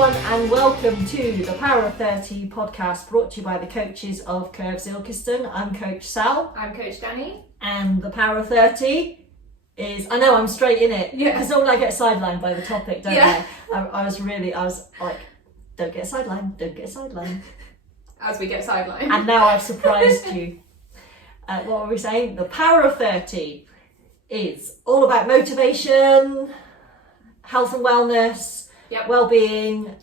everyone, and welcome to the Power of 30 podcast, brought to you by the coaches of Curves Ilkeston. I'm Coach Sal. I'm Coach Danny. And the Power of 30 is, I know I'm straight in it, because normally I get sidelined by the topic, don't I? I was like, don't get sidelined. As we get sidelined. And now I've surprised you. What were we saying? The Power of 30 is all about motivation, health and wellness, well-being,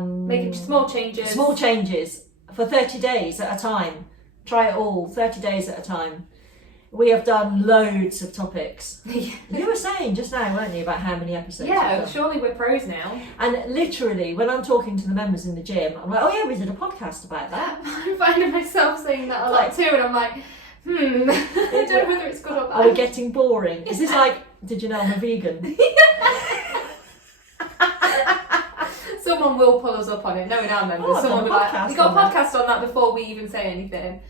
making small changes for 30 days at a time. Try it all, 30 days at a time. We have done loads of topics. You were saying just now, weren't you, about how many episodes? Yeah, surely we're pros now. And literally, when I'm talking to the members in the gym, I'm like, oh yeah, we did a podcast about that. I'm finding myself saying that a lot too, and I'm like, I don't know whether it's good or bad. Are we getting boring? Is this like, did you know I'm a vegan? Someone will pull us up on it, knowing our members. Someone will be like, we got a podcast on that before we even say anything.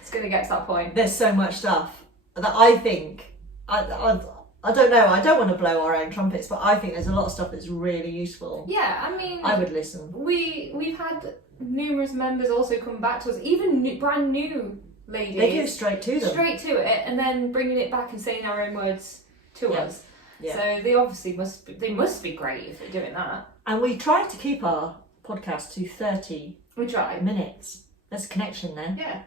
It's going to get to that point. There's so much stuff that I think, I don't know, I don't want to blow our own trumpets, but I think there's a lot of stuff that's really useful. Yeah, I mean, I would listen. We've had numerous members also come back to us, even brand new ladies. They go straight to them. Straight to it, and then bringing it back and saying our own words to us. Yeah. So they obviously must be great if they're doing that. And we tried to keep our podcast to 30 minutes. There's a connection there. Yeah.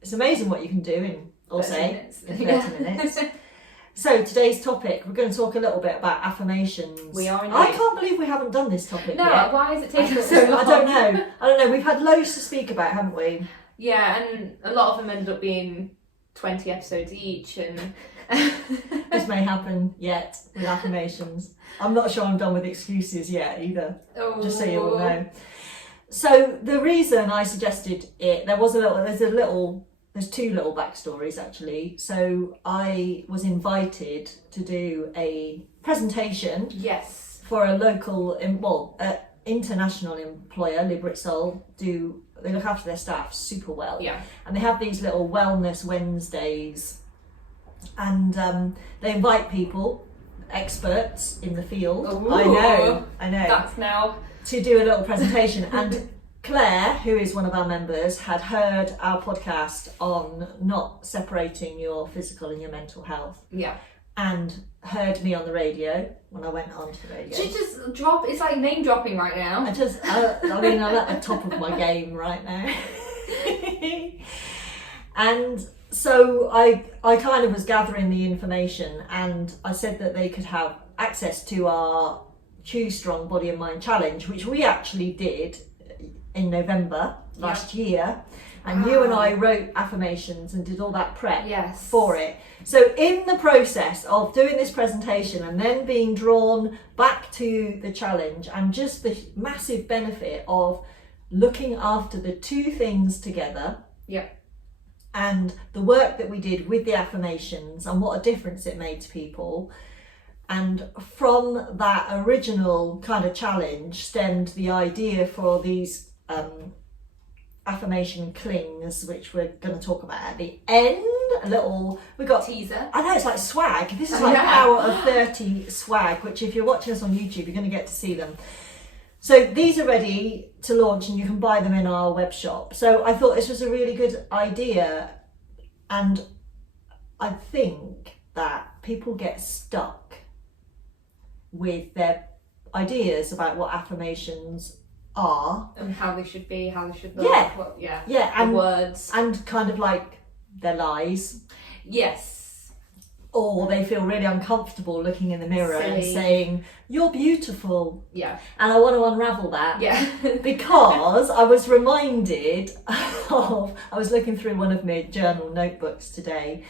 It's amazing what you can do in 30 minutes. So today's topic, we're going to talk a little bit about affirmations. We are indeed. I can't believe we haven't done this topic yet. No, why is it taking so long? I don't know. We've had loads to speak about, haven't we? Yeah, and a lot of them ended up being 20 episodes each, and this may happen yet with affirmations. I'm not sure I'm done with excuses yet either. Oh. Just so you all know. So the reason I suggested it, there's two little backstories actually. So I was invited to do a presentation. Yes. For a local, international employer, Libritsol, they look after their staff super well. Yeah. And they have these little wellness Wednesdays, and they invite people, experts in the field. Ooh, I know. That's now. To do a little presentation. And Claire, who is one of our members, had heard our podcast on not separating your physical and your mental health. Yeah. And heard me on the radio when I went on to the radio. She just it's like name dropping right now. I'm at the top of my game right now. And so I kind of was gathering the information, and I said that they could have access to our Choose Strong Body and Mind Challenge, which we actually did in November last year. And you and I wrote affirmations and did all that prep for it. So in the process of doing this presentation and then being drawn back to the challenge, and just the massive benefit of looking after the two things together, and the work that we did with the affirmations and what a difference it made to people. And from that original kind of challenge stemmed the idea for these affirmation clings, which we're going to talk about at the end. We got teaser. I know, it's like swag. This is like Power of 30 swag, which if you're watching us on YouTube, you're going to get to see them. So these are ready to launch, and you can buy them in our web shop. So I thought this was a really good idea, and I think that people get stuck with their ideas about what affirmations are and how they should be, how they should look. And words, and kind of like their lies. Yes. Or they feel really uncomfortable looking in the mirror and saying, "You're beautiful." Yeah. And I want to unravel that. Yeah. Because I was reminded of, I was looking through one of my journal notebooks today,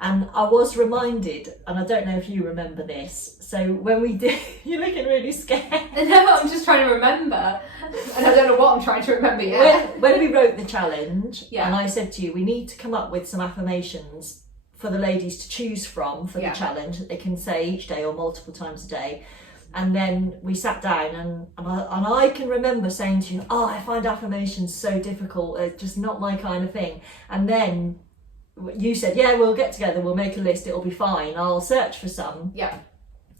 and I was reminded, and I don't know if you remember this. So when we did, you're looking really scared. No, I'm just trying to remember. And I don't know what I'm trying to remember yet. When we wrote the challenge, Yeah. and I said to you, we need to come up with some affirmations for the ladies to choose from for the Yeah. challenge that they can say each day or multiple times a day. And then we sat down, and I can remember saying to you, "Oh, I find affirmations so difficult. It's just not my kind of thing." And then you said, "Yeah, we'll get together. We'll make a list. It'll be fine. I'll search for some." Yeah.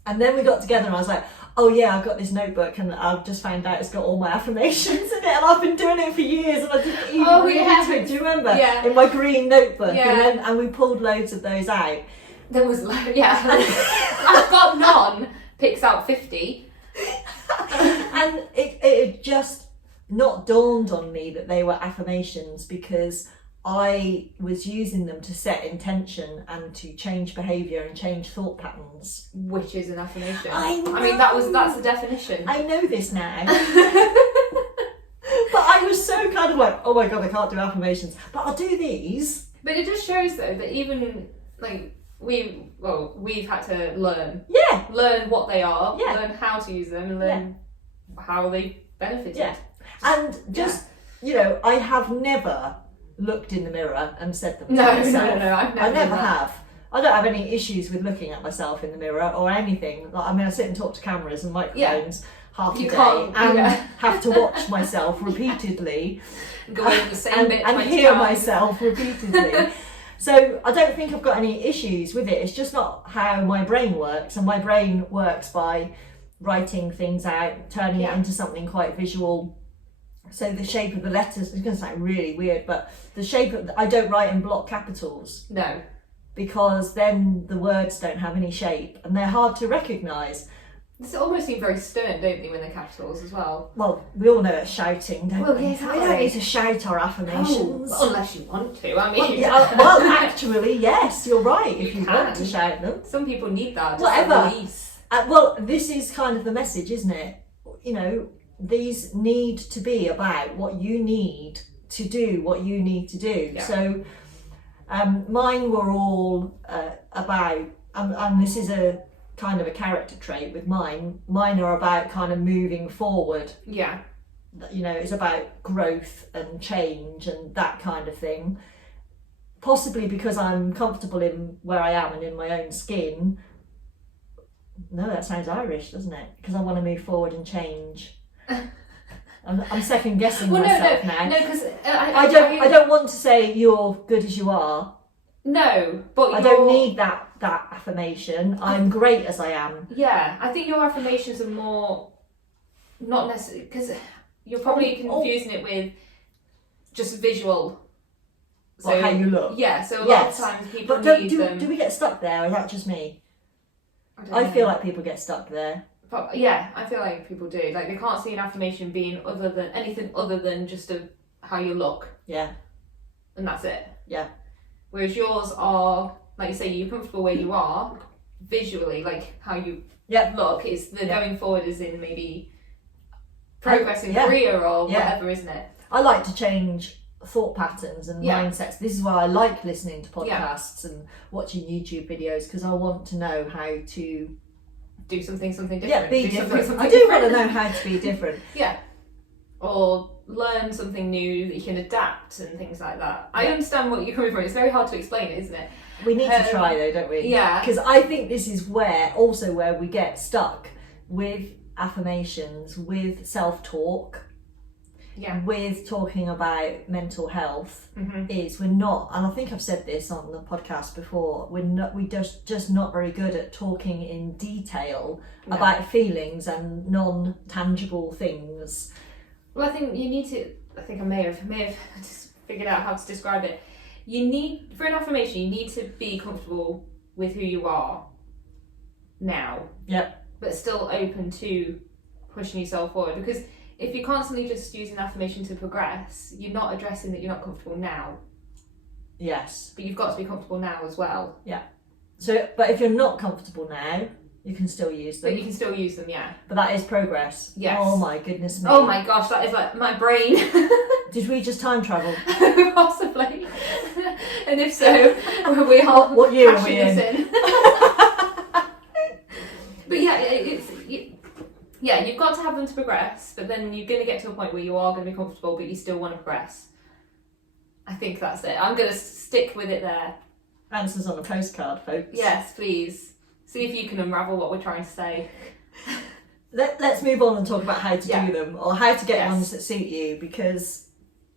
And then we got together and I was like, oh yeah, I've got this notebook and I've just found out it's got all my affirmations in it and I've been doing it for years and I didn't even read into it. Do you remember? Yeah. In my green notebook. Yeah. And we pulled loads of those out. There was yeah. I've got none. Picks out 50. And it just not dawned on me that they were affirmations because I was using them to set intention and to change behaviour and change thought patterns. Which is an affirmation. I know. I mean, that's the definition. I know this now. But I was so kind of like, oh my God, I can't do affirmations. But I'll do these. But it just shows though that even like we've had to learn. Yeah. Learn what they are, Yeah. learn how to use them and learn how they benefited. Yeah. And just, you know, I have never looked in the mirror and said them to myself. No, I never have. I don't have any issues with looking at myself in the mirror or anything. Like, I mean, I sit and talk to cameras and microphones half the day and have to watch myself repeatedly Go over the same bit and hear myself repeatedly. So I don't think I've got any issues with it. It's just not how my brain works, and my brain works by writing things out, turning it into something quite visual. So the shape of the letters, it's going to sound really weird, but the shape of, I don't write in block capitals. No. Because then the words don't have any shape and they're hard to recognise. They almost seem very stern, don't they, when they're capitals as well? Well, we all know it's shouting, don't we? Yes, We don't need to shout our affirmations. Oh, unless you want to, I mean. Well, actually, yes, you're right, if you want to shout them. Some people need that. Whatever. Release. Well, this is kind of the message, isn't it? You know, these need to be about what you need to do what you need to do. Yeah. So mine were all about, and this is a kind of a character trait with mine are about kind of moving forward. Yeah. You know, it's about growth and change and that kind of thing. Possibly because I'm comfortable in where I am and in my own skin. No, that sounds Irish, doesn't it? Because I want to move forward and change. I'm second guessing myself now. No, because I don't want to say you're good as you are. No, but I don't need that affirmation. I'm great as I am. Yeah, I think your affirmations are more not necessarily because you're probably confusing it with just visual. So how you look. Yeah, so a lot of times people but need them. Do we get stuck there? Or is that just me? I feel like people get stuck there. But yeah, I feel like people do. Like they can't see an affirmation being anything other than just how you look. Yeah. And that's it. Yeah. Whereas yours are, like you say, you're comfortable where you are, visually, like how you look is the going forward is in maybe progress in career or whatever, isn't it? I like to change thought patterns and mindsets. This is why I like listening to podcasts and watching YouTube videos, because I want to know how to do something different. Yeah, be different. I do want to know how to be different. Yeah. Or learn something new that you can adapt and things like that. I understand what you're coming from. It's very hard to explain, isn't it? We need to try though, don't we? Yeah. Because I think this is where we get stuck with affirmations, with self-talk, with talking about mental health. Is we're not, and I think I've said this on the podcast before, we just not very good at talking in detail about feelings and non-tangible things. Well, I think you need to. I think I may have just figured out how to describe it. You need, for an affirmation, you need to be comfortable with who you are now. Yep. But still open to pushing yourself forward. Because if you're constantly just using affirmation to progress, you're not addressing that you're not comfortable now. Yes. But you've got to be comfortable now as well. Yeah. So, but if you're not comfortable now, you can still use them. But you can still use them, yeah. But that is progress. Yes. Oh my goodness me. Oh my gosh, that is like my brain. Did we just time travel? Possibly. And if so, we are. What year are we in? But yeah, you've got to have them to progress, but then you're going to get to a point where you are going to be comfortable, but you still want to progress. I think that's it. I'm going to stick with it there. Answers on a postcard, folks. Yes, please. See if you can unravel what we're trying to say. Let's move on and talk about how to do them, or how to get Yes. ones that suit you, because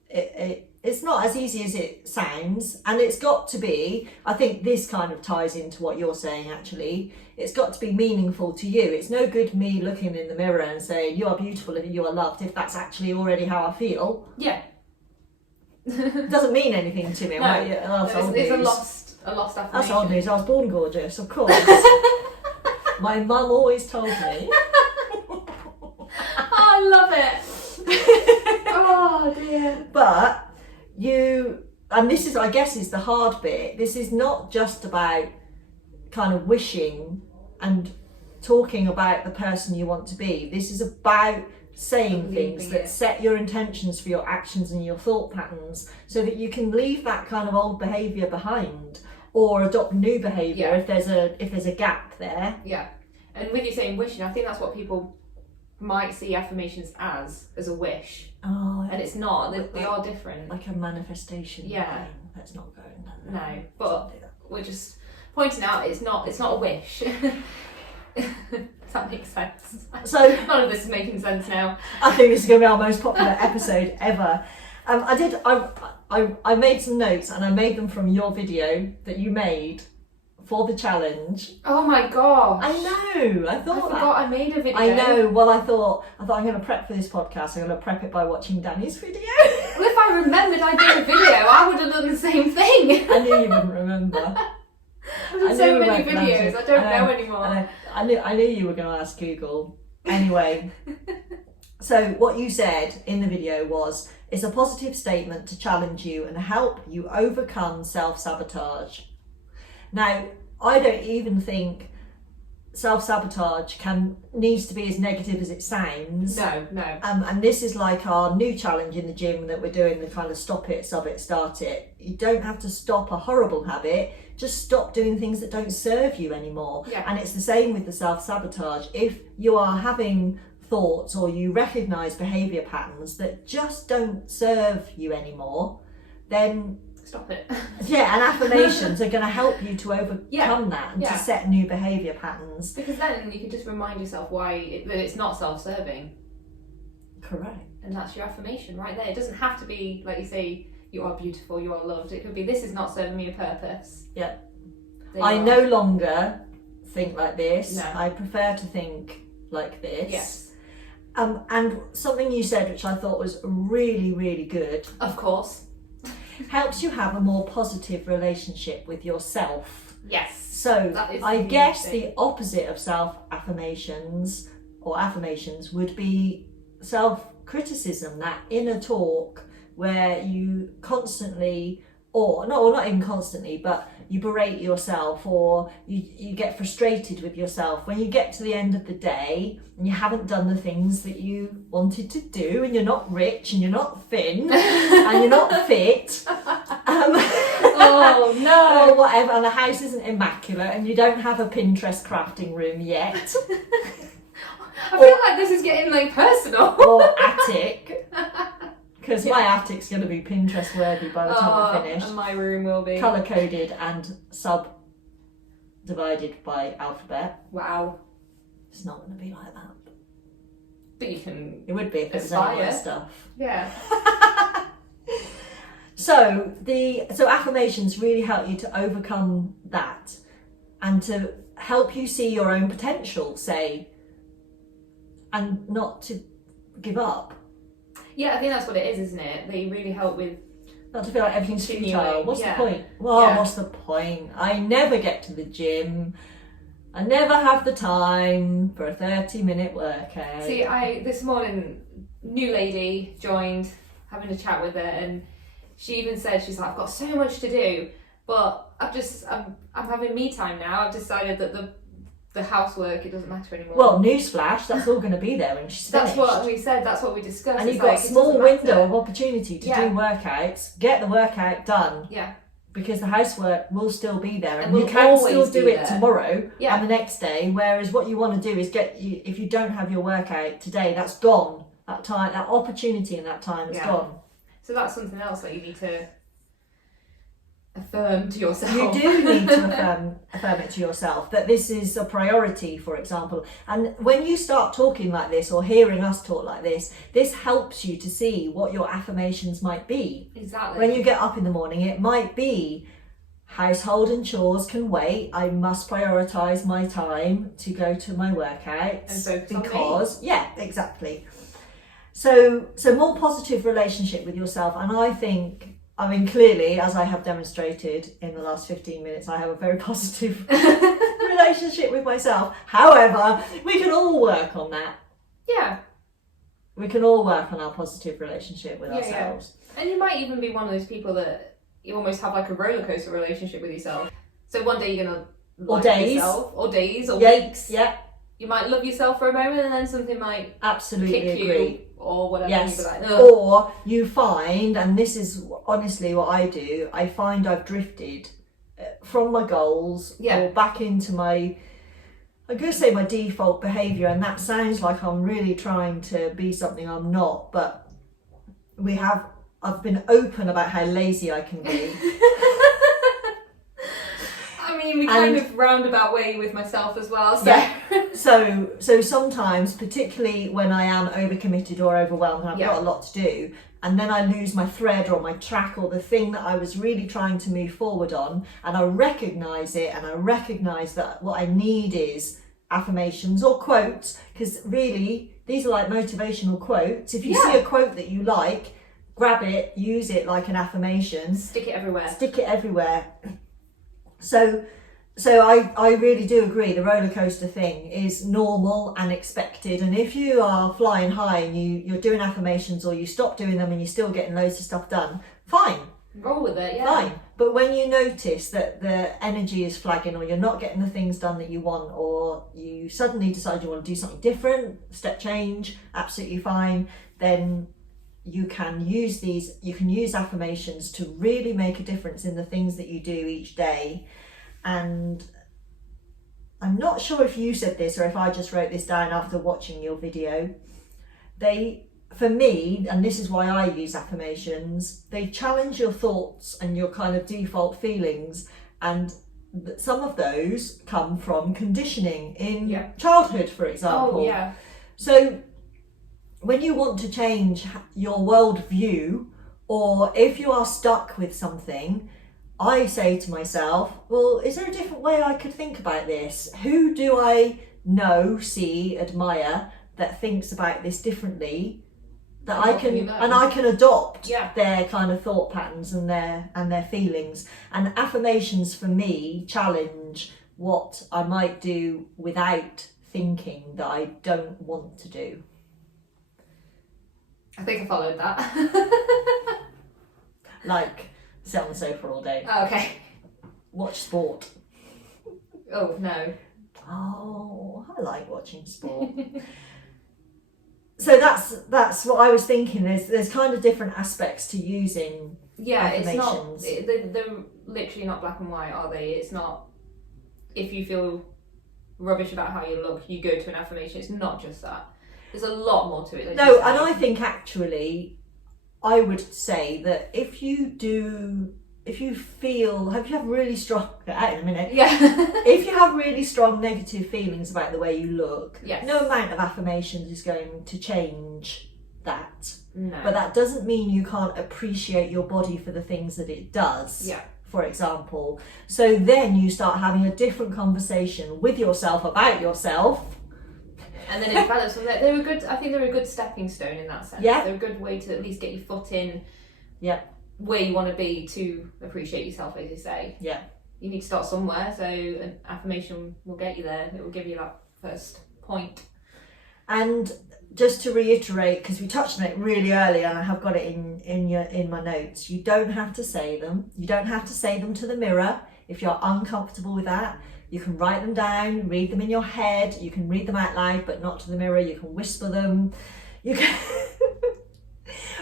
it It's not as easy as it sounds, and it's got to be, I think this kind of ties into what you're saying actually, it's got to be meaningful to you. It's no good me looking in the mirror and saying you are beautiful and you are loved if that's actually already how I feel. Yeah. It doesn't mean anything to me. No, Right? it's a lost affirmation. That's old news. I was born gorgeous, of course. My mum always told me. Oh, I love it. Oh dear. But and this is, I guess, is the hard bit. This is not just about kind of wishing and talking about the person you want to be. This is about saying things that set your intentions for your actions and your thought patterns, so that you can leave that kind of old behaviour behind or adopt new behaviour if there's a gap there. Yeah. And with you saying wishing, I think that's what people might see affirmations as a wish. Oh, and it's not. They are different. Like a manifestation. Yeah. Thing. Let's not go in there. No, but we're just pointing out it's not a wish. Does that make sense? So none of this is making sense now. I think this is going to be our most popular episode ever. I made some notes, and I made them from your video that you made for the challenge. Oh my gosh. I know. I forgot I made a video. I know. Well, I thought I'm going to prep for this podcast. I'm going to prep it by watching Danny's video. Well, if I remembered I did a video, I would have done the same thing. I knew you wouldn't remember. I've done so many videos. I don't know anymore. I knew you were going to ask Google. Anyway, so what you said in the video was, it's a positive statement to challenge you and help you overcome self-sabotage. Now, I don't even think self-sabotage needs to be as negative as it sounds. No. And this is like our new challenge in the gym that we're doing, the kind of stop it, sub it, start it. You don't have to stop a horrible habit, just stop doing things that don't serve you anymore. Yeah. And it's the same with the self-sabotage. If you are having thoughts or you recognise behaviour patterns that just don't serve you anymore, then stop it. Yeah, and affirmations are going to help you to overcome that and to set new behaviour patterns. Because then you can just remind yourself that it's not self-serving. Correct. And that's your affirmation right there. It doesn't have to be, like you say, you are beautiful, you are loved. It could be, this is not serving me a purpose. Yeah. I no longer think like this. No. I prefer to think like this. Yes. And something you said, which I thought was really, really good. Of course. Helps you have a more positive relationship with yourself. Yes. So I guess the opposite of affirmations would be self-criticism, that inner talk where you constantly, or not even constantly, but you berate yourself, or you get frustrated with yourself when you get to the end of the day and you haven't done the things that you wanted to do, and you're not rich and you're not thin and you're not fit. Oh no. Or whatever, and the house isn't immaculate and you don't have a Pinterest crafting room yet. I feel like this is getting personal. Or attic. Because my attic's going to be Pinterest worthy by the time I finish. And my room will be colour coded and subdivided by alphabet. Wow. It's not going to be like that. But you can. It would be if it was any other stuff. Yeah. So affirmations really help you to overcome that and to help you see your own potential, and not to give up. Yeah, I think that's what it is, isn't it? They really help with not to feel like everything's futile. What's the point? What's the point? I never get to the gym. I never have the time for a 30-minute workout. See, this morning, new lady joined, having a chat with her, and she even said, she's like, I've got so much to do, but I'm having me time now. I've decided that the housework, it doesn't matter anymore. Well, newsflash, that's all going to be there when she's finished. That's what we said, that's what we discussed. And you've got a small window of opportunity to do workouts, get the workout done. Yeah. Because the housework will still be there, and you can still do it tomorrow and the next day. Whereas what you want to do is if you don't have your workout today, that's gone. That time, that opportunity in that time is gone. So that's something else that you need to affirm to yourself. You do need to affirm it to yourself that this is a priority, for example. And when you start talking like this or hearing us talk like this helps you to see what your affirmations might be. Exactly. When you get up in the morning, it might be household and chores can wait. I must prioritise my time to go to my workouts. And focus because, yeah, exactly. So more positive relationship with yourself. And I think, I mean, clearly, as I have demonstrated in the last 15 minutes, I have a very positive relationship with myself. However, we can all work on that. Yeah. We can all work on our positive relationship with ourselves. Yeah. And you might even be one of those people that you almost have like a roller coaster relationship with yourself. So one day you're gonna like yourself, or days, or weeks. Yeah. You might love yourself for a moment, and then something might absolutely kick agree. You, or whatever. Yes. You'd be like, or you find, and this is honestly what I do, I find I've drifted from my goals or back into my, I'm going to say my default behaviour, and that sounds like I'm really trying to be something I'm not, but I've been open about how lazy I can be. I mean, we kind of roundabout way with myself as well. So. Yeah. So sometimes, particularly when I am overcommitted or overwhelmed and I've got a lot to do, and then I lose my thread or my track or the thing that I was really trying to move forward on, and I recognise it, and I recognise that what I need is affirmations or quotes, because really these are like motivational quotes. If you see a quote that you like, grab it, use it like an affirmation. Stick it everywhere. So I really do agree, the roller coaster thing is normal and expected, and if you are flying high and you're doing affirmations or you stop doing them and you're still getting loads of stuff done, fine. Roll with it, yeah. Fine. But when you notice that the energy is flagging, or you're not getting the things done that you want, or you suddenly decide you want to do something different, step change, absolutely fine, then you can use affirmations to really make a difference in the things that you do each day. And I'm not sure if you said this or if I just wrote this down after watching your video. For me, and this is why I use affirmations, they challenge your thoughts and your kind of default feelings, and some of those come from conditioning in childhood, for example. Oh, yeah. So when you want to change your worldview, or if you are stuck with something, I say to myself, well, is there a different way I could think about this? Who do I know, see, admire that thinks about this differently, that I can adopt their kind of thought patterns and their feelings. And affirmations for me challenge what I might do without thinking that I don't want to do. I think I followed that. Like, sit on the sofa all day. Oh, okay. Watch sport. Oh, no. Oh, I like watching sport. So that's what I was thinking. There's kind of different aspects to using affirmations. It's not, they're literally not black and white, are they? It's not, if you feel rubbish about how you look, you go to an affirmation. It's not just that. There's a lot more to it. No, and I think actually, I would say that if you have really strong, out in a minute. Yeah. If you have really strong negative feelings about the way you look, yes. no amount of affirmations is going to change that. No. But that doesn't mean you can't appreciate your body for the things that it does. Yeah. For example. So then you start having a different conversation with yourself about yourself. And then it develops from there. I think they're a good stepping stone in that sense. Yeah. They're a good way to at least get your foot in. Yeah. Where you want to be to appreciate yourself, as you say. Yeah. You need to start somewhere, so an affirmation will get you there. It will give you that first point. And just to reiterate, because we touched on it really early, and I have got it in my notes, you don't have to say them. You don't have to say them to the mirror if you're uncomfortable with that. You can write them down, read them in your head. You can read them out loud, but not to the mirror. You can whisper them. You can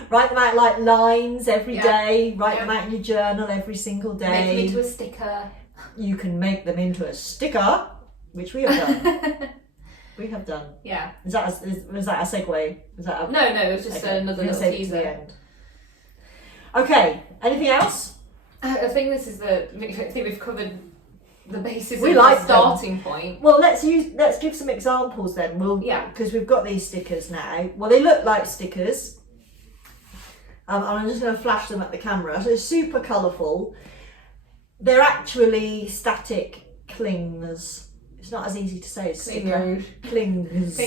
write them out like lines every day. Write them out in your journal every single day. Make them into a sticker. You can make them into a sticker, which we have done. We have done. Yeah. Was that a segue? No, it was just another little teaser. Okay, anything else? I think this is I think we've covered the basis We of like the starting point. Well, let's give some examples then. Because we've got these stickers now. Well, they look like stickers. And I'm just going to flash them at the camera. So they're super colourful. They're actually static clings. It's not as easy to say as sticker. Clings.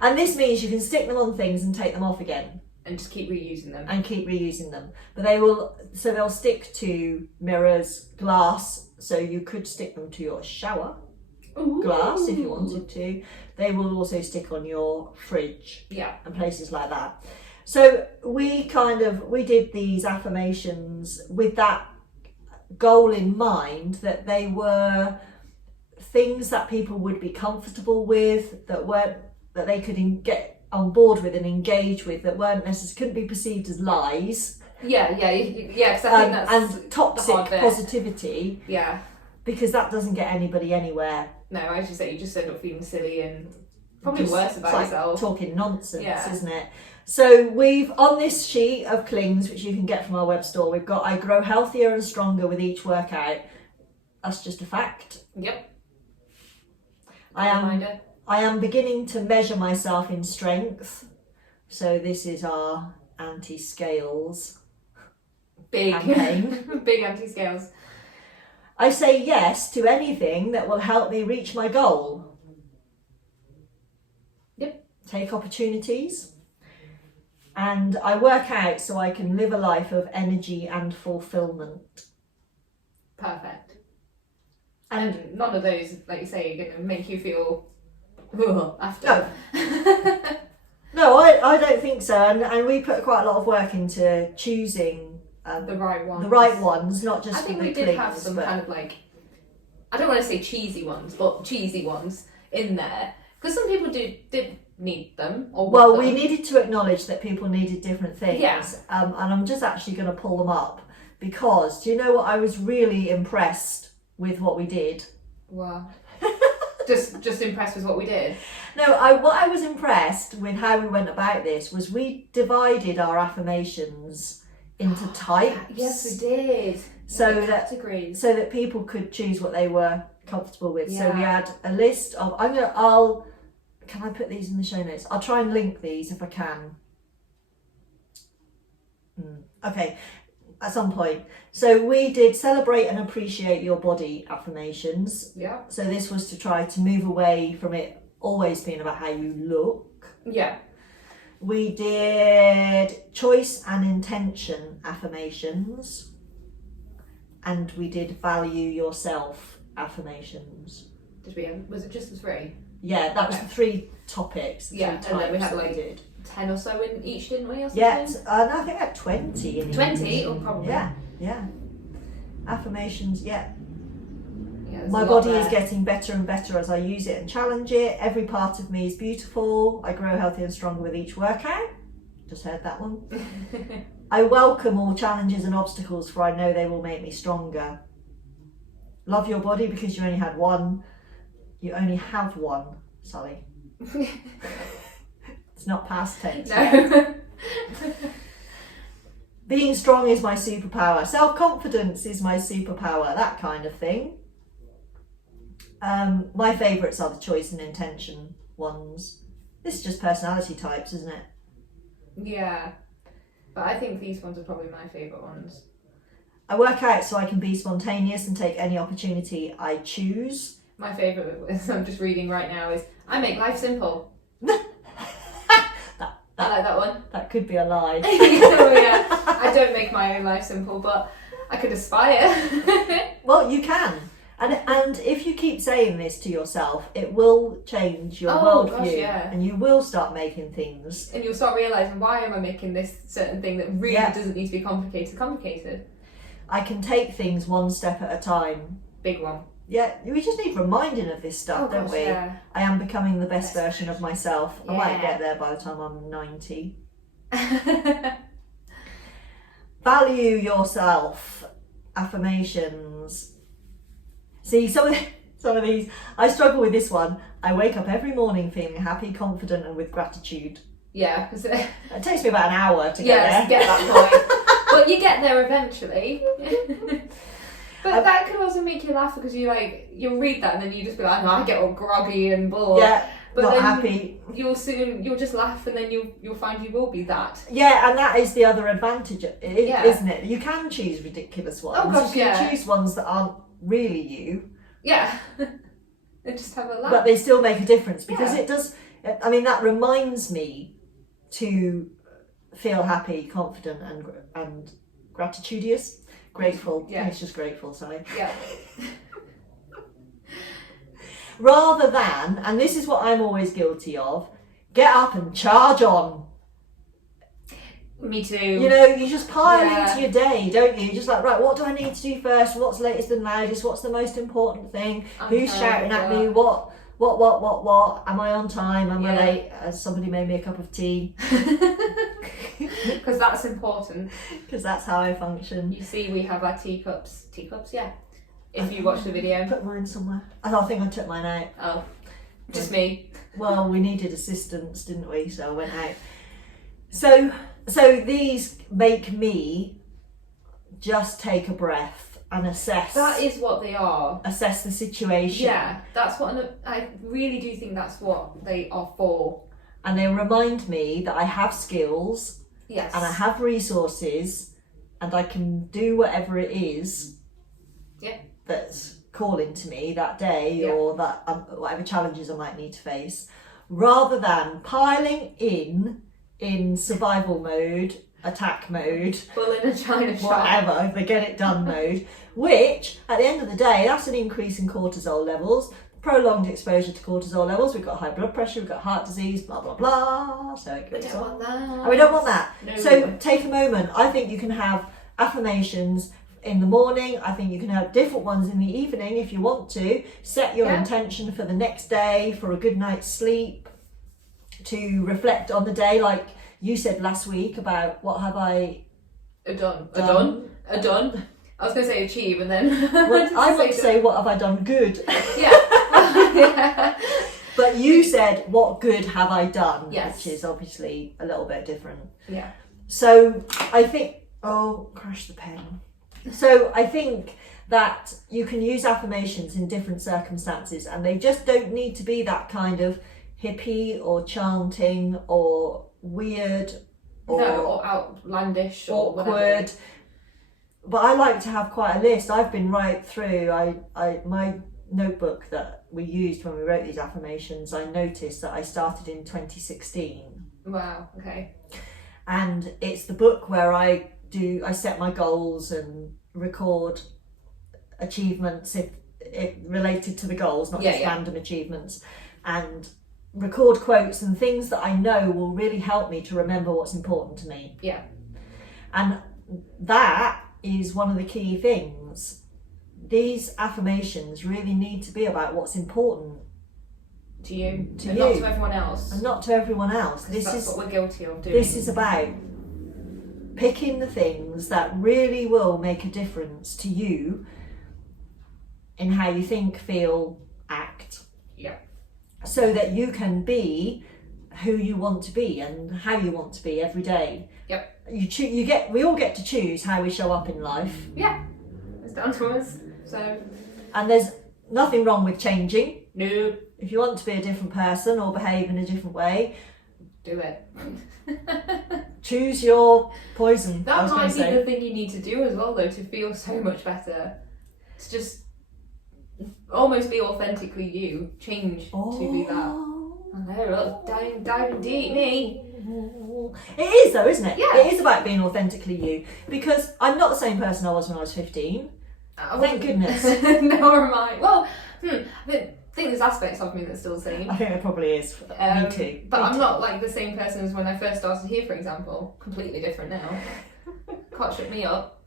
And this means you can stick them on things and take them off again. And just keep reusing them. But they'll stick to mirrors, glass, so you could stick them to your shower glass if you wanted to. They will also stick on your fridge and places like that. So we did these affirmations with that goal in mind, that they were things that people would be comfortable with, that they could get on board with and engage with, that couldn't be perceived as lies. Yeah. Because I think that's and toxic positivity. Yeah. Because that doesn't get anybody anywhere. No, as you say, you just end up feeling silly and probably worse about yourself. Talking nonsense, isn't it? So we've, on this sheet of clings, which you can get from our web store, we've got, I grow healthier and stronger with each workout. That's just a fact. Yep. I am beginning to measure myself in strength. So this is our anti-scales campaign. Big anti-scales. I say yes to anything that will help me reach my goal. Yep. Take opportunities. And I work out so I can live a life of energy and fulfillment. Perfect. And none of those, like you say, are going to make you feel after. No, I don't think so. And we put quite a lot of work into choosing the right ones. The right ones, not just I think for the we did clings, have some kind of like, I don't want to say cheesy ones, but cheesy ones in there. Because some people did need them. We needed to acknowledge that people needed different things. Yeah. And I'm just actually going to pull them up, because do you know what? I was really impressed with what we did. Wow. just impressed with what we did. No, what I was impressed with how we went about this was we divided our affirmations into types. Yes, we did. So categories. So that people could choose what they were comfortable with. Yeah. So we had a list of. Can I put these in the show notes? I'll try and link these if I can. Okay, at some point. So we did celebrate and appreciate your body affirmations. Yeah. So this was to try to move away from it always being about how you look. Yeah. We did choice and intention affirmations. And we did value yourself affirmations. Was it just the three? Yeah, that was the three topics. And then we had like 10 or so in each, didn't we? Or something? Yeah, no, I think I had 20 in 20 or probably. Yeah. Affirmations, yeah. Yeah, my body is getting better and better as I use it and challenge it. Every part of me is beautiful. I grow healthier and stronger with each workout. Just heard that one. I welcome all challenges and obstacles, for I know they will make me stronger. Love your body because you only had one. You only have one, Sally. It's not past tense. No. Being strong is my superpower. Self-confidence is my superpower. That kind of thing. My favourites are the choice and intention ones. This is just personality types, isn't it? Yeah. But I think these ones are probably my favourite ones. I work out so I can be spontaneous and take any opportunity I choose. My favourite, as I'm just reading right now, is I make life simple. I like that one. That could be a lie. Oh, yeah. I don't make my own life simple, but I could aspire. Well, you can. And if you keep saying this to yourself, it will change your worldview. Yeah. And you will start making things. And you'll start realising, why am I making this certain thing that really doesn't need to be complicated? I can take things one step at a time. Big one. Yeah, we just need reminding of this stuff, don't we? Yeah. I am becoming the best version of myself. I might get there by the time I'm 90. Value yourself. Affirmations. See, some of these, I struggle with this one. I wake up every morning feeling happy, confident, and with gratitude. Yeah, because it takes me about an hour to get there. To get that point. But you get there eventually. But that could also make you laugh because you'll read that and then you just be like, no, I get all groggy and bored. Yeah, but not then happy. You'll just laugh and then you'll find you will be that. Yeah, and that is the other advantage, isn't it? You can choose ridiculous ones. Oh gosh, you can choose ones that aren't really you. Yeah. And just have a laugh. But they still make a difference because it does. I mean, that reminds me to feel happy, confident, and gratitudious. Grateful. Yeah. It's just grateful, sorry. Yeah. Rather than, and this is what I'm always guilty of, get up and charge on. Me too. You know, you just pile into your day, don't you? You're just like, right, what do I need to do first? What's latest and loudest? What's the most important thing? Who's shouting at me? What? Am I on time? Am I late? Has somebody made me a cup of tea? Because that's important. Because that's how I function. You see, we have our teacups. Teacups, yeah. If you watch the video. Put mine somewhere. I think I took mine out. Oh, just me. Well, we needed assistance, didn't we? So I went out. So these make me just take a breath and assess. That is what they are. Assess the situation. Yeah, that's what I really do think that's what they are for. And they remind me that I have skills. Yes. And I have resources, and I can do whatever it is. Yeah. That's calling to me that day, or that whatever challenges I might need to face, rather than piling in survival mode, attack mode, bull in a china shop, whatever, the get it done mode, which at the end of the day, that's an increase in cortisol levels, prolonged exposure to cortisol levels. We've got high blood pressure, we've got heart disease, blah blah blah. So it goes on. And we don't want that. No. So take a moment. I think you can have affirmations in the morning. I think you can have different ones in the evening if you want to. Set your intention for the next day, for a good night's sleep, to reflect on the day, like you said last week about what have I done. I was going to say achieve and then... Well, I want to say what have I done good. Yeah. But you said what good have I done, yes. Which is obviously a little bit different. Yeah. So I think... Oh, crash the pen. So I think that you can use affirmations in different circumstances, and they just don't need to be that kind of hippie or chanting or weird or outlandish or awkward. Whatever. But I like to have quite a list. I've been right through. My notebook that we used when we wrote these affirmations, I noticed that I started in 2016. Wow. Okay. And it's the book where I set my goals and record achievements if related to the goals, not just random achievements, and record quotes and things that I know will really help me to remember what's important to me. Yeah. And that is one of the key things. These affirmations really need to be about what's important to you, and not to everyone else. And not to everyone else. That's what we're guilty of doing. This is about picking the things that really will make a difference to you in how you think, feel, act. Yeah. So that you can be who you want to be and how you want to be every day. Yep. We all get to choose how we show up in life. Yeah. It's down to us. So. And there's nothing wrong with changing. No. If you want to be a different person or behave in a different way, do it. Choose your poison. That might be the thing you need to do as well, though, to feel so much better. To just almost be authentically you. Change to be that. I know, diving deep, me. It is though, isn't it? Yeah. It is about being authentically you. Because I'm not the same person I was when I was 15. Thank goodness. Nor am I. Well, I think there's aspects of me that's still the same. I think there probably is. Me too. But I'm not like the same person as when I first started here, for example. Completely different now. Can't shut me up.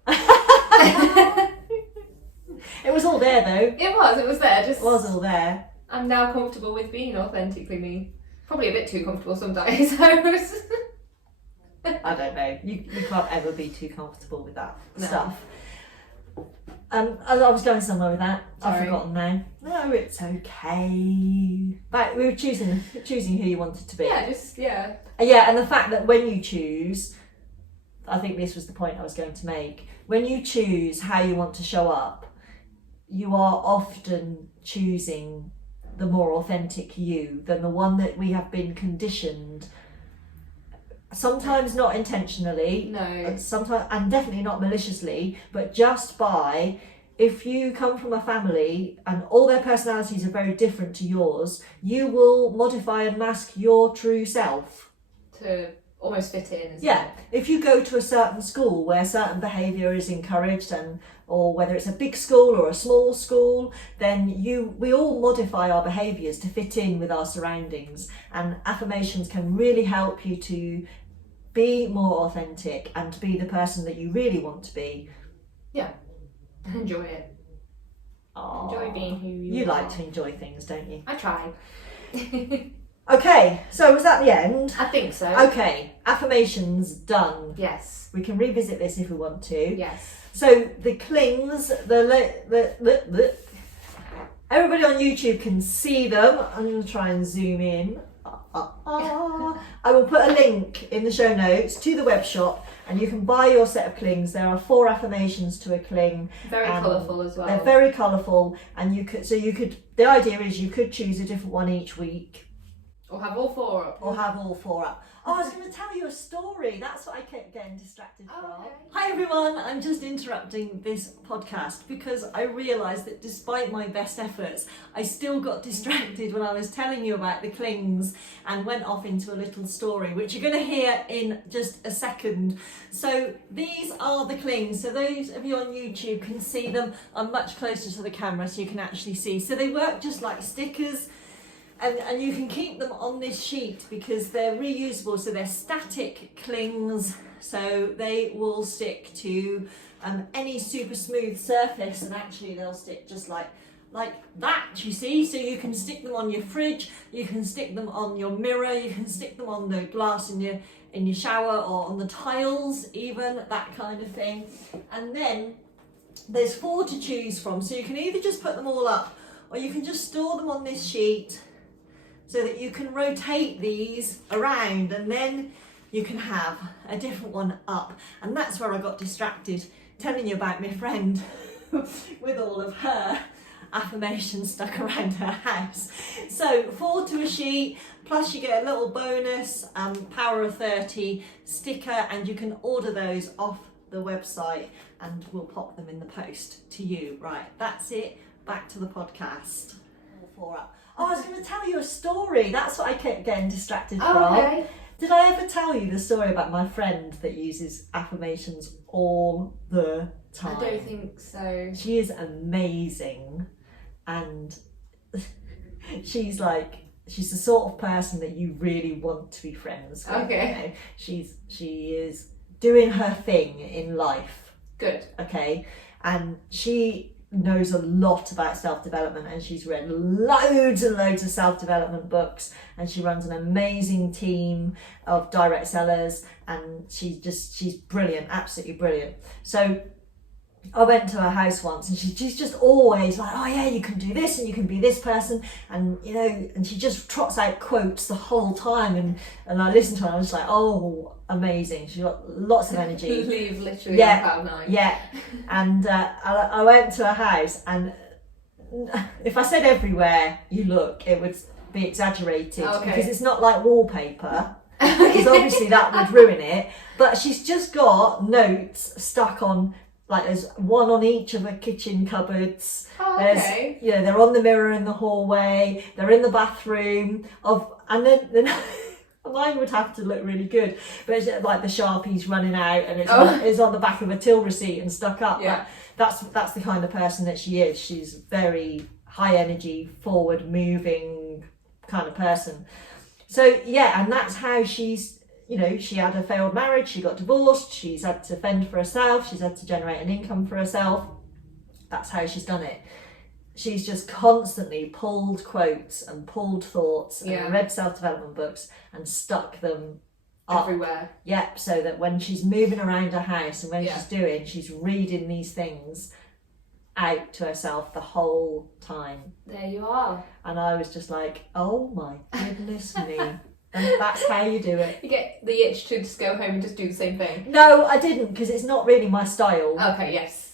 It was all there though. It was there. It was all there. I'm now comfortable with being authentically me. Probably a bit too comfortable sometimes. I don't know. You can't ever be too comfortable with that stuff. I was going somewhere with that. Sorry. I've forgotten now. No, it's okay. But we were choosing who you wanted to be. Yeah, Yeah, and the fact that when you choose, I think this was the point I was going to make. When you choose how you want to show up, you are often choosing the more authentic you than the one that we have been conditioned, sometimes not intentionally, sometimes, and definitely not maliciously, but just by, if you come from a family and all their personalities are very different to yours, you will modify and mask your true self to almost fit in. If you go to a certain school where certain behaviour is encouraged, and or whether it's a big school or a small school, then we all modify our behaviours to fit in with our surroundings, and affirmations can really help you to be more authentic and to be the person that you really want to be. Enjoy it. Enjoy being who you are. You like to enjoy things, don't you? I try. Okay, so was that the end? I think so. Okay, affirmations done. Yes. We can revisit this if we want to. Yes. So the clings, everybody on YouTube can see them. I'm going to try and zoom in. I will put a link in the show notes to the web shop, and you can buy your set of clings. There are 4 affirmations to a cling. Very colourful as well. They're very colourful, and the idea is you could choose a different one each week. Or have all 4 up. Oh, I was going to tell you a story. That's what I kept getting distracted from. Okay. Hi everyone, I'm just interrupting this podcast because I realised that despite my best efforts, I still got distracted when I was telling you about the clings and went off into a little story, which you're going to hear in just a second. So these are the clings. So those of you on YouTube can see them. I'm much closer to the camera so you can actually see. So they work just like stickers. And you can keep them on this sheet because they're reusable, so they're static clings, so they will stick to any super smooth surface, and actually they'll stick just like that, you see. So you can stick them on your fridge, you can stick them on your mirror, you can stick them on the glass in your shower or on the tiles even, that kind of thing. And then there's 4 to choose from, so you can either just put them all up or you can just store them on this sheet, so that you can rotate these around, and then you can have a different one up. And that's where I got distracted telling you about my friend with all of her affirmations stuck around her house. So 4 to a sheet, plus you get a little bonus Power of 30 sticker, and you can order those off the website and we'll pop them in the post to you. Right, that's it. Back to the podcast. All 4 up. Oh, I was going to tell you a story. That's what I kept getting distracted from. Okay. Did I ever tell you the story about my friend that uses affirmations all the time? I don't think so. She is amazing, and she's the sort of person that you really want to be friends with. Okay. You know? She is doing her thing in life. Good. Okay, and she knows a lot about self-development, and she's read loads and loads of self-development books, and she runs an amazing team of direct sellers, and she's brilliant, absolutely brilliant. So I went to her house once, and she's just always like, oh yeah, you can do this and you can be this person, and you know, and she just trots out quotes the whole time, and I listened to her and I was like, oh, amazing. She's got lots of energy. Leave literally on cloud 9. Yeah, and I went to her house, and if I said everywhere you look, it would be exaggerated, because it's not like wallpaper, because obviously that would ruin it, but she's just got notes stuck on, like there's one on each of her kitchen cupboards. Okay. There's, they're on the mirror in the hallway, they're in the bathroom, and then mine would have to look really good, but it's like the Sharpie's running out, and it's on the back of a till receipt and stuck up. Yeah. That's the kind of person that she is. She's very high energy, forward moving kind of person. So yeah, and that's how she's, she had a failed marriage, she got divorced, she's had to fend for herself, she's had to generate an income for herself. That's how she's done it. She's just constantly pulled quotes and pulled thoughts and read self-development books and stuck them up. Everywhere. Yep, so that when she's moving around her house and when she's reading these things out to herself the whole time. There you are. And I was just like, oh my goodness me. And that's how you do it. You get the itch to just go home and just do the same thing. No, I didn't, because it's not really my style. Okay, yes.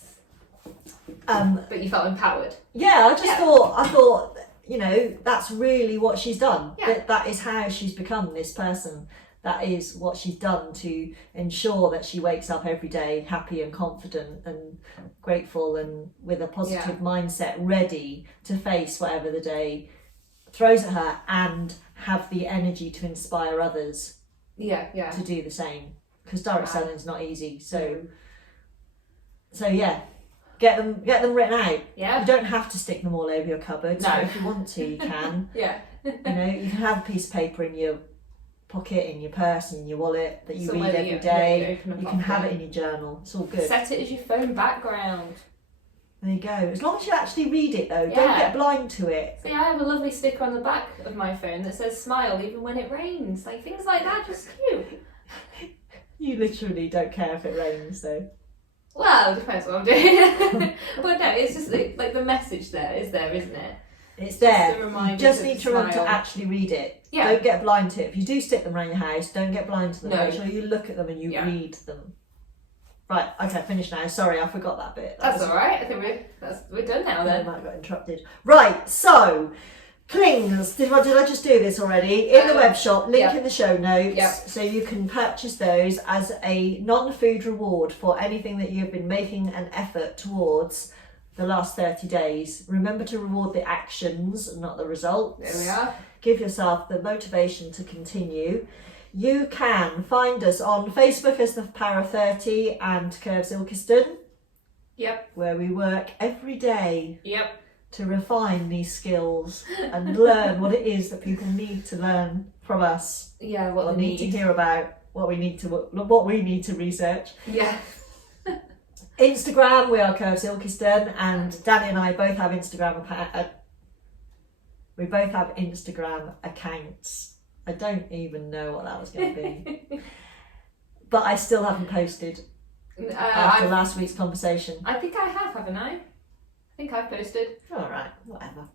But you felt empowered. Yeah, I thought, you know, that's really what she's done. Yeah. That is how she's become this person. That is what she's done to ensure that she wakes up every day happy and confident and grateful and with a positive mindset, ready to face whatever the day throws at her and have the energy to inspire others to do the same. Because direct selling is not easy. So yeah, get them written out. Yeah. You don't have to stick them all over your cupboard. No. So if you want to, you can. Yeah. You know, you can have a piece of paper in your pocket, in your purse, in your wallet that you Somewhere read that every you day. open up You can have it in your journal. It's all good. Set it as your phone background. There you go. As long as you actually read it though, Yeah. don't get blind to it. See, I have a lovely sticker on the back of my phone that says "Smile even when it rains." Like things like that, just cute. You literally don't care if it rains though. Well, it depends what I'm doing. But no, it's just like the message there, isn't it? It's there. Just a reminder You just to need to remember to smile. actually read it. Yeah. Don't get blind to it. If you do stick them around your house, don't get blind to them. No. Make sure you look at them and you read them. Right, okay, finished now. Sorry, I forgot that bit. That's all right. I think we're done now I then. might have got interrupted. Right, so clings. Did I just do this already? In the web shop, link in the show notes, so you can purchase those as a non-food reward for anything that you've been making an effort towards the last 30 days. Remember to reward the actions, not the results. There we are. Give yourself the motivation to continue. You can find us on Facebook as the Power 30 and Curves Ilkeston. Yep. Where we work every day Yep. to refine these skills and learn what it is that people need to learn from us. Yeah, what Or they need to hear about, what we need to research. Yeah. Instagram, we are Curves Ilkeston, and Danny and I both have Instagram accounts. I don't even know what that was going to be. But I still haven't posted after last week's conversation. I think I have, haven't I? I think I've posted. All right, whatever.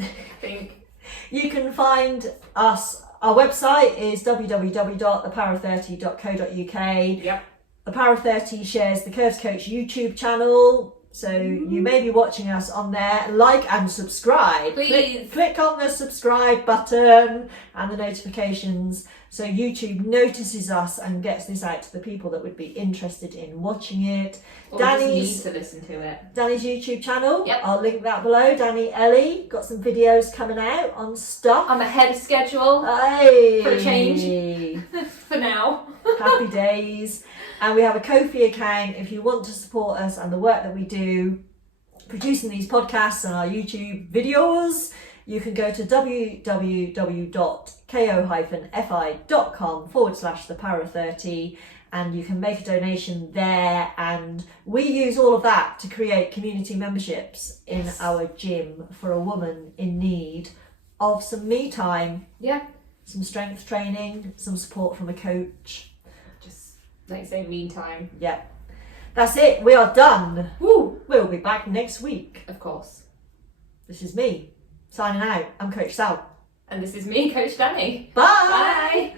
I think. You can find us. Our website is www.thepower30.co.uk. Yep. The Power 30 shares the Curves Coach YouTube channel. So you may be watching us on there. Like and subscribe. Please. Click on the subscribe button and the notifications so YouTube notices us and gets this out to the people that would be interested in watching it. Or just need to listen to it. Danny's YouTube channel. Yep. I'll link that below. Danny Ellie got some videos coming out on stuff. I'm ahead of schedule. Hey. For a change. For now. Happy days. And we have a Ko-fi account if you want to support us and the work that we do producing these podcasts and our YouTube videos. You can go to www.ko-fi.com/thepower30 and you can make a donation there, and we use all of that to create community memberships in our gym for a woman in need of some me time. Yeah. Some strength training, some support from a coach. Just like say meantime. Yeah. That's it. We are done. Woo! We'll be back next week. Of course. This is me signing out. I'm Coach Sal. And this is me, Coach Danny. Bye. Bye.